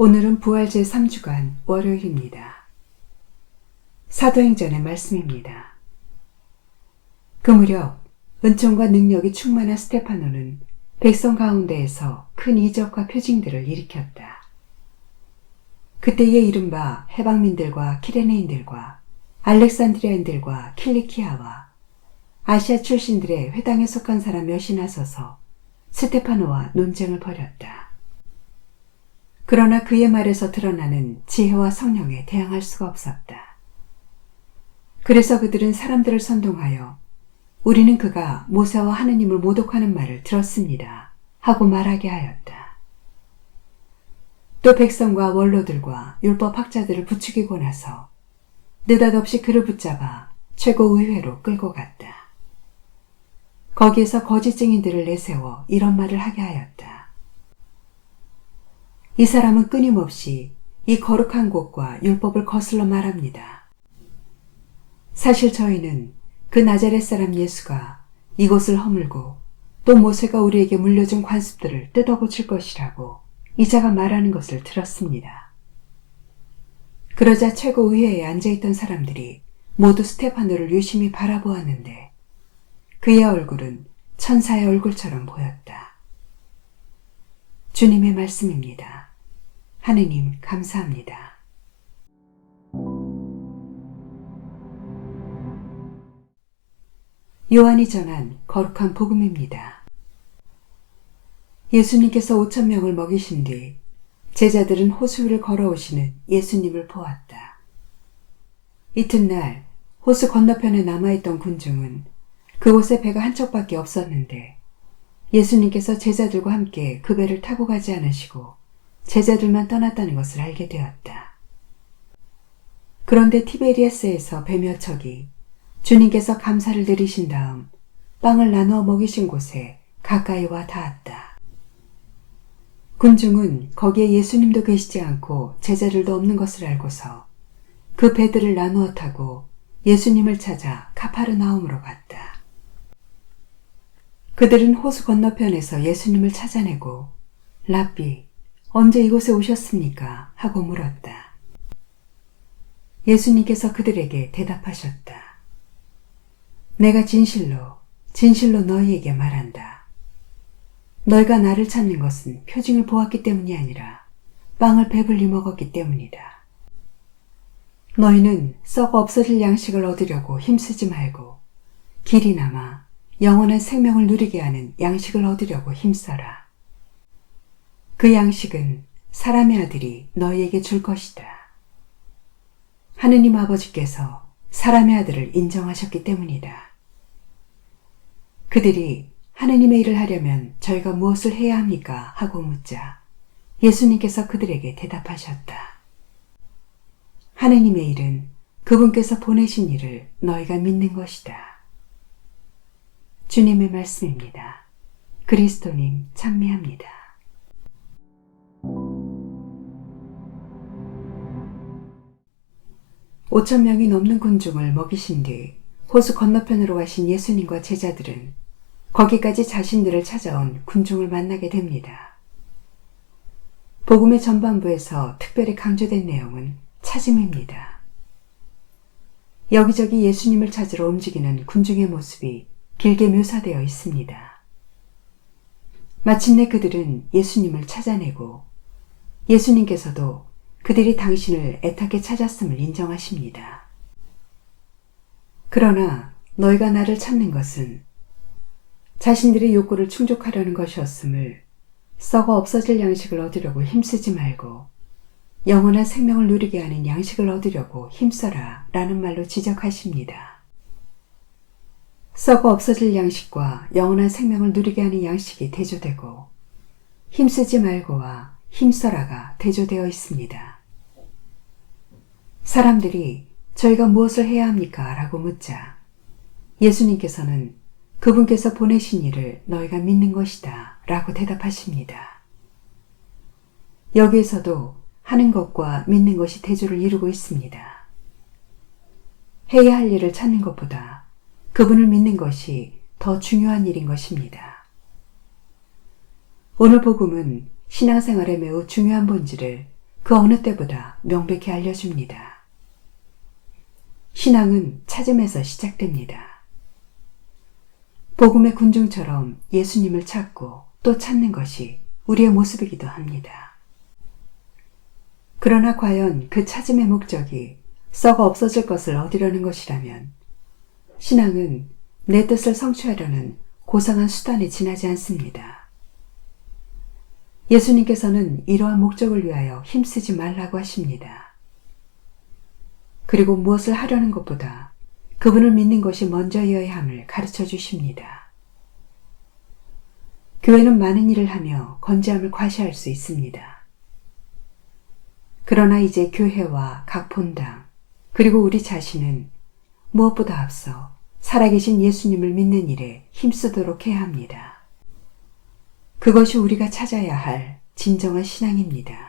오늘은 부활 제3주간 월요일입니다. 사도행전의 말씀입니다. 그 무렵 은총과 능력이 충만한 스테파노는 백성 가운데에서 큰 이적과 표징들을 일으켰다. 그때의 이른바 해방민들과 키레네인들과 알렉산드리아인들과 킬리키아와 아시아 출신들의 회당에 속한 사람 몇이나 서서 스테파노와 논쟁을 벌였다. 그러나 그의 말에서 드러나는 지혜와 성령에 대항할 수가 없었다. 그래서 그들은 사람들을 선동하여 우리는 그가 모세와 하느님을 모독하는 말을 들었습니다. 하고 말하게 하였다. 또 백성과 원로들과 율법 학자들을 부추기고 나서 느닷없이 그를 붙잡아 최고의회로 끌고 갔다. 거기에서 거짓 증인들을 내세워 이런 말을 하게 하였다. 이 사람은 끊임없이 이 거룩한 곳과 율법을 거슬러 말합니다. 사실 저희는 그 나자렛 사람 예수가 이곳을 허물고 또 모세가 우리에게 물려준 관습들을 뜯어 고칠 것이라고 이자가 말하는 것을 들었습니다. 그러자 최고의회에 앉아있던 사람들이 모두 스테파노를 유심히 바라보았는데 그의 얼굴은 천사의 얼굴처럼 보였다. 주님의 말씀입니다. 하느님 감사합니다. 요한이 전한 거룩한 복음입니다. 예수님께서 5천 명을 먹이신 뒤 제자들은 호수 위를 걸어오시는 예수님을 보았다. 이튿날 호수 건너편에 남아있던 군중은 그곳에 배가 한 척밖에 없었는데 예수님께서 제자들과 함께 그 배를 타고 가지 않으시고 제자들만 떠났다는 것을 알게 되었다. 그런데 티베리아스에서 배 몇 척이 주님께서 감사를 드리신 다음 빵을 나누어 먹이신 곳에 가까이 와 닿았다. 군중은 거기에 예수님도 계시지 않고 제자들도 없는 것을 알고서 그 배들을 나누어 타고 예수님을 찾아 카파르나움으로 갔다. 그들은 호수 건너편에서 예수님을 찾아내고 라비 언제 이곳에 오셨습니까? 하고 물었다. 예수님께서 그들에게 대답하셨다. 내가 진실로, 진실로 너희에게 말한다. 너희가 나를 찾는 것은 표징을 보았기 때문이 아니라 빵을 배불리 먹었기 때문이다. 너희는 썩어 없어질 양식을 얻으려고 힘쓰지 말고 길이 남아 영원한 생명을 누리게 하는 양식을 얻으려고 힘써라. 그 양식은 사람의 아들이 너희에게 줄 것이다. 하느님 아버지께서 사람의 아들을 인정하셨기 때문이다. 그들이 하느님의 일을 하려면 저희가 무엇을 해야 합니까? 하고 묻자 예수님께서 그들에게 대답하셨다. 하느님의 일은 그분께서 보내신 일을 너희가 믿는 것이다. 주님의 말씀입니다. 그리스도님 찬미합니다. 오천 명이 넘는 군중을 먹이신 뒤 호수 건너편으로 가신 예수님과 제자들은 거기까지 자신들을 찾아온 군중을 만나게 됩니다. 복음의 전반부에서 특별히 강조된 내용은 찾음입니다. 여기저기 예수님을 찾으러 움직이는 군중의 모습이 길게 묘사되어 있습니다. 마침내 그들은 예수님을 찾아내고 예수님께서도 그들이 당신을 애타게 찾았음을 인정하십니다. 그러나 너희가 나를 찾는 것은 자신들의 욕구를 충족하려는 것이었음을 썩어 없어질 양식을 얻으려고 힘쓰지 말고 영원한 생명을 누리게 하는 양식을 얻으려고 힘써라 라는 말로 지적하십니다. 썩어 없어질 양식과 영원한 생명을 누리게 하는 양식이 대조되고 힘쓰지 말고와 힘써라가 대조되어 있습니다. 사람들이 저희가 무엇을 해야 합니까? 라고 묻자 예수님께서는 그분께서 보내신 일을 너희가 믿는 것이다 라고 대답하십니다. 여기에서도 하는 것과 믿는 것이 대조를 이루고 있습니다. 해야 할 일을 찾는 것보다 그분을 믿는 것이 더 중요한 일인 것입니다. 오늘 복음은 신앙생활에 매우 중요한 본질을 그 어느 때보다 명백히 알려줍니다. 신앙은 찾음에서 시작됩니다. 복음의 군중처럼 예수님을 찾고 또 찾는 것이 우리의 모습이기도 합니다. 그러나 과연 그 찾음의 목적이 썩어 없어질 것을 얻으려는 것이라면 신앙은 내 뜻을 성취하려는 고상한 수단에 지나지 않습니다. 예수님께서는 이러한 목적을 위하여 힘쓰지 말라고 하십니다. 그리고 무엇을 하려는 것보다 그분을 믿는 것이 먼저여야 함을 가르쳐 주십니다. 교회는 많은 일을 하며 건재함을 과시할 수 있습니다. 그러나 이제 교회와 각 본당, 그리고 우리 자신은 무엇보다 앞서 살아계신 예수님을 믿는 일에 힘쓰도록 해야 합니다. 그것이 우리가 찾아야 할 진정한 신앙입니다.